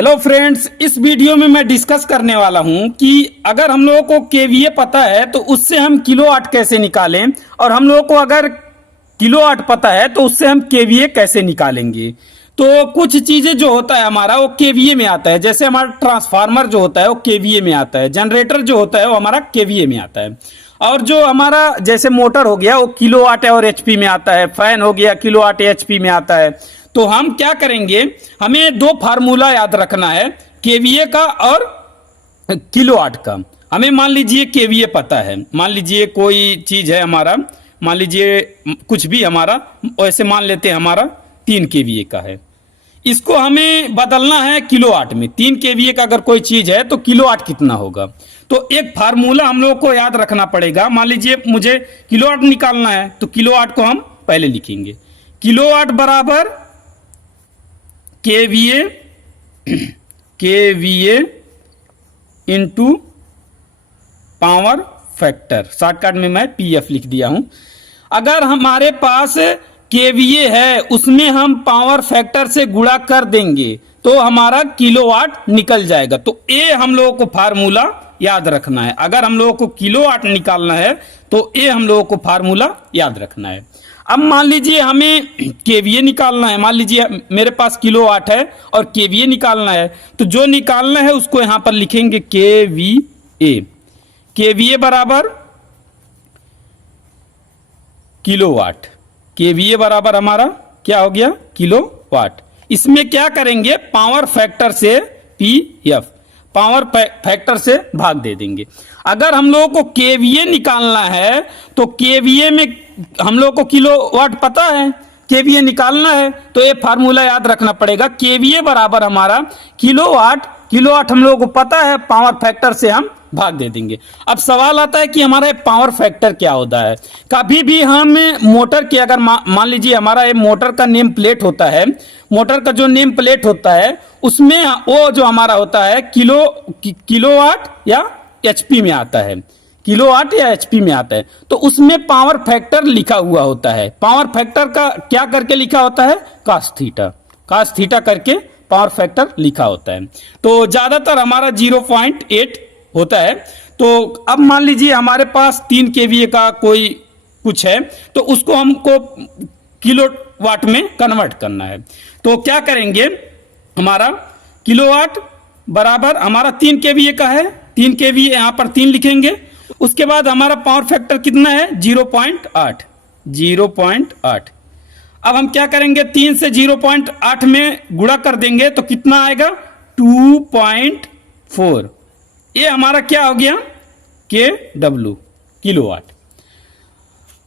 Hello friends, इस video में मैं डिस्कस करने वाला हूं कि अगर हम लोगों को केवीए पता है तो उससे हम किलोवाट कैसे निकालें, और हम लोगों को अगर किलोवाट पता है तो उससे हम केवीए कैसे निकालेंगे। तो कुछ चीज़ें जो होता है हमारा वो केवीए में आता है। जैसे हमारा ट्रांसफार्मर जो होता है वो केवीए में आता है, जनरेटर जो होता है वो हमारा केवीए में आता है, और जो हमारा जैसे मोटर हो गया वो किलोवाट और एचपी में आता है, फैन हो गया किलोवाट एचपी में आता है। तो हम क्या करेंगे, हमें दो फार्मूला याद रखना है, केवीए का और किलोवाट का। हमें मान लीजिए केवीए पता है, मान लीजिए कोई चीज़ है हमारा, मान लीजिए कुछ भी हमारा, वैसे मान लेते हैं हमारा 3 केवीए का है, इसको हमें बदलना है किलोवाट में। 3 केवीए का अगर कोई चीज़ है तो किलोवाट कितना होगा, तो एक फार्मूला हम लोग को याद रखना पड़ेगा। मान लीजिए मुझे किलोवाट निकालना है तो किलोवाट को हम पहले लिखेंगे, किलोवाट बराबर KVA KVA into power factor, shortcut में मैं पीएफ लिख दिया हूं। अगर हमारे पास केवीए है उसमें हम पावर फैक्टर से गुणा कर देंगे तो हमारा किलोवाट निकल जाएगा। तो ये हम लोगों को फार्मूला याद रखना है। अगर हम लोगों को किलोवाट निकालना है तो ये हम लोगों को फार्मूला याद रखना है। अब मान लीजिए हमें केवीए निकालना है, मान लीजिए मेरे पास किलोवाट है और केवीए निकालना है, तो जो निकालना है उसको यहां पर लिखेंगे केवीए। केवीए बराबर किलोवाट, केवीए बराबर हमारा क्या हो गया, किलोवाट। इसमें क्या करेंगे, पावर फैक्टर से पीएफ, पावर फैक्टर से भाग दे देंगे। अगर हम लोगों को केवीए निकालना है तो केवीए में हम लोगों को किलोवाट पता है, केवीए निकालना है तो ये फार्मूला याद रखना पड़ेगा, केवीए बराबर हमारा किलोवाट, किलोवाट हम लोगों को पता है, पावर फैक्टर से हम भाग दे देंगे। अब सवाल आता है कि हमारा पावर फैक्टर क्या होता है। कभी भी हम मोटर के अगर मान लीजिए हमारा ये मोटर का नेम प्लेट होता है, मोटर का जो नेम प्लेट होता है उसमें वो जो हमारा होता है किलोवाट या एचपी में आता है, किलोवाट या एचपी में आता है, तो उसमें पावर फैक्टर लिखा हुआ होता है। पावर फैक्टर का क्या करके लिखा होता है, कास थीटा, कास थीटा करके पावर फैक्टर लिखा होता है। तो ज्यादातर हमारा 0.8 होता है। तो अब मान लीजिए हमारे पास 3 केवीए का कोई कुछ है तो उसको हमको किलोवाट में कन्वर्ट करना है। तो क्या करेंगे, हमारा किलोवाट बराबर हमारा 3 केवीए का है, 3 केवीए यहां पर 3 लिखेंगे। उसके बाद हमारा पावर फैक्टर कितना है, 0.8, 0.8। अब हम क्या करेंगे, 3 से 0.8 में गुणा कर देंगे तो कितना आएगा, 2.4। ये हमारा क्या हो गया, के डब्ल्यू, किलोवाट।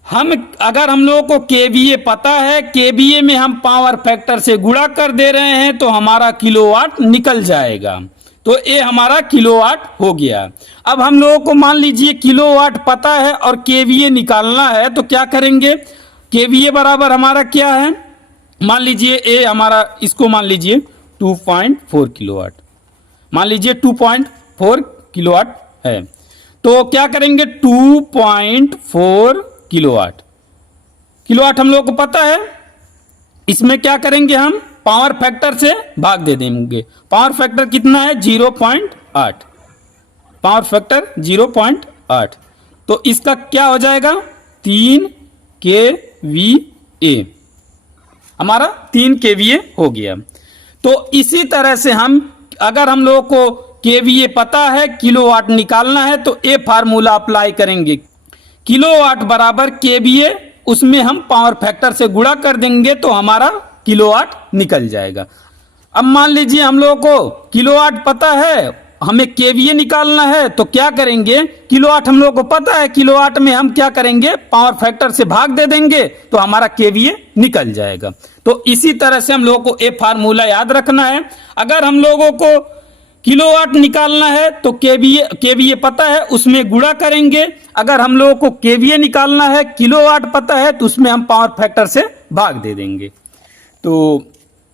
हम अगर हम लोगों को केवीए पता है, केवीए में हम पावर फैक्टर से गुणा कर दे रहे हैं तो हमारा किलोवाट निकल जाएगा। तो ये हमारा किलोवाट हो गया। अब हम लोगों को मान लीजिए किलोवाट पता है और केवीए निकालना है तो क्या करेंगे, केवीए बराबर हमारा क्या है, मान लीजिए ये हमारा, इसको मान लीजिए 2.4 किलोवाट, मान लीजिए 2.4 किलोवाट है, तो क्या करेंगे 2.4 किलोवाट, किलोवाट हम लोगों को पता है। इसमें क्या करेंगे, हम पावर फैक्टर से भाग दे देंगे। पावर फैक्टर कितना है, 0.8, पावर फैक्टर 0.8, तो इसका क्या हो जाएगा, 3 केवीए, हमारा 3 केवीए हो गया। तो इसी तरह से हम अगर हम लोगों को केवीए पता है, किलोवाट निकालना है तो ये फार्मूला अप्लाई करेंगे, किलोवाट बराबर केवीए, उसमें हम पावर फैक्टर से गुणा कर देंगे तो हमारा किलोवाट निकल जाएगा। अब मान लीजिए हम लोगों को किलोवाट पता है, हमें केवीए निकालना है तो क्या करेंगे, किलोवाट हम लोगों को पता है, किलोवाट में हम क्या करेंगे, पावर फैक्टर से भाग दे देंगे तो हमारा केवीए निकल जाएगा। तो इसी तरह से हम लोगों को ये फार्मूला याद रखना है। अगर हम लोगों को किलोवाट निकालना है तो केवीए पता है, उसमें गुणा करेंगे। अगर हम लोगों को केवीए निकालना है, किलोवाट पता है, तो उसमें हम पावर फैक्टर से भाग दे देंगे। तो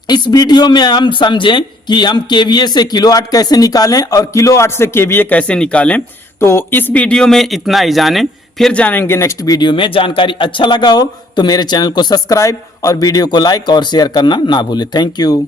इस वीडियो में हम समझें कि हम केवीए से किलोवाट कैसे निकालें और किलोवाट से केवीए कैसे निकालें। तो इस वीडियो में इतना ही जानें, फिर जानेंगे नेक्स्ट वीडियो में। जानकारी अच्छा लगा हो तो मेरे चैनल को सब्सक्राइब और वीडियो को लाइक और शेयर करना ना भूलें। Thank you.